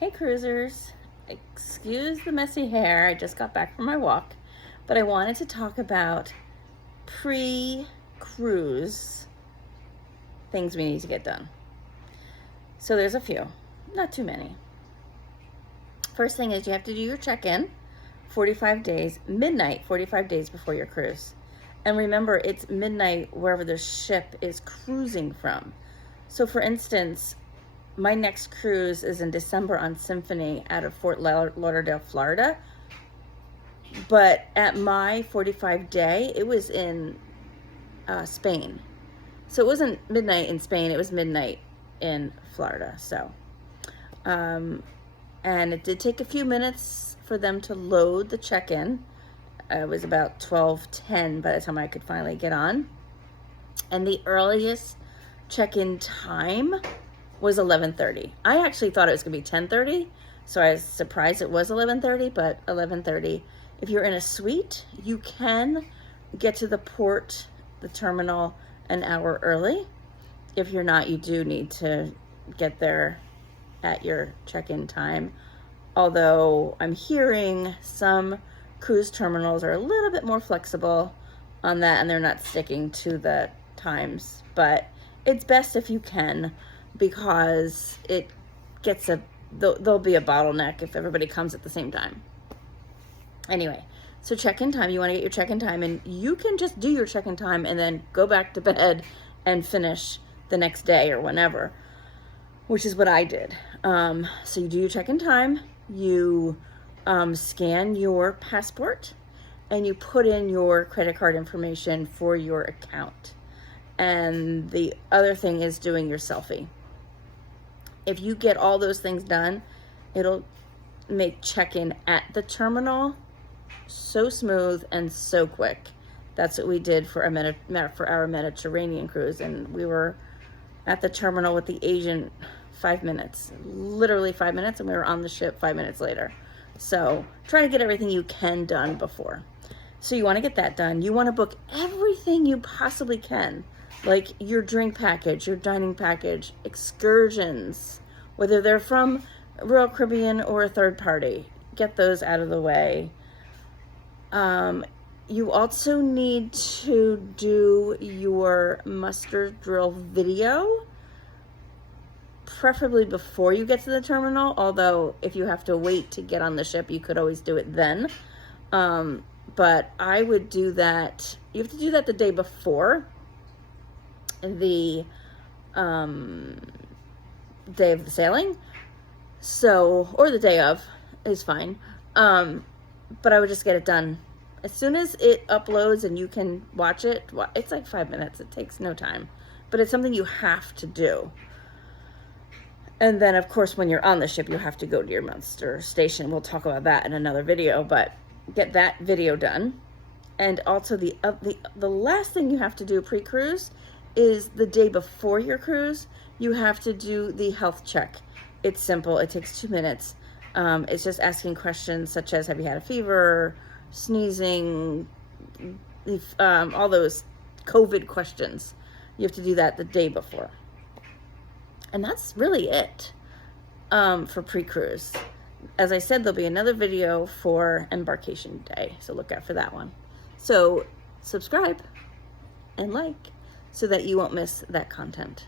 Hey cruisers, excuse the messy hair, I just got back from my walk, but I wanted to talk about pre-cruise things we need to get done. So there's a few, not too many. First thing is you have to do your check-in 45 days, midnight 45 days before your cruise. And remember, it's midnight wherever the ship is cruising from. So for instance, my next cruise is in December on Symphony out of Fort Lauderdale, Florida. But at my 45 day, it was in Spain. So it wasn't midnight in Spain, it was midnight in Florida. So, and it did take a few minutes for them to load the check-in. It was about 12:10 by the time I could finally get on. And the earliest check-in time was 11:30. I actually thought it was gonna be 10:30, so I was surprised it was 11:30, but 11:30. If you're in a suite, you can get to the port, the terminal, an hour early. If you're not, you do need to get there at your check-in time. Although I'm hearing some cruise terminals are a little bit more flexible on that and they're not sticking to the times, but it's best if you can, because it gets there'll be a bottleneck if everybody comes at the same time. Anyway, so check-in time, you want to get your check-in time, and you can just do your check-in time and then go back to bed and finish the next day or whenever, which is what I did. So you do your check-in time, you scan your passport, and you put in your credit card information for your account. And the other thing is doing your selfie. If you get all those things done, it'll make check-in at the terminal so smooth and so quick. That's what we did for our Mediterranean cruise, and we were at the terminal with the agent 5 minutes, literally 5 minutes, and we were on the ship 5 minutes later. So try to get everything you can done before. So you want to get that done. You want to book everything you possibly can, like your drink package, your dining package, excursions, whether they're from Royal Caribbean or a third party. Get those out of the way. You also need to do your muster drill video, preferably before you get to the terminal, although if you have to wait to get on the ship, you could always do it then. But I would do that. You have to do that the day before the day of the sailing, so, or the day of is fine. But I would just get it done as soon as it uploads and you can watch it. It's like 5 minutes, it takes no time, but it's something you have to do. And then of course when you're on the ship, you have to go to your muster station. We'll talk about that in another video, but get that video done. And also the last thing you have to do pre-cruise is the day before your cruise, you have to do the health check. It's simple, it takes 2 minutes. It's just asking questions such as, have you had a fever, sneezing, all those COVID questions. You have to do that the day before. And that's really it for pre-cruise. As I said, there'll be another video for embarkation day, so look out for that one. So subscribe and like so that you won't miss that content.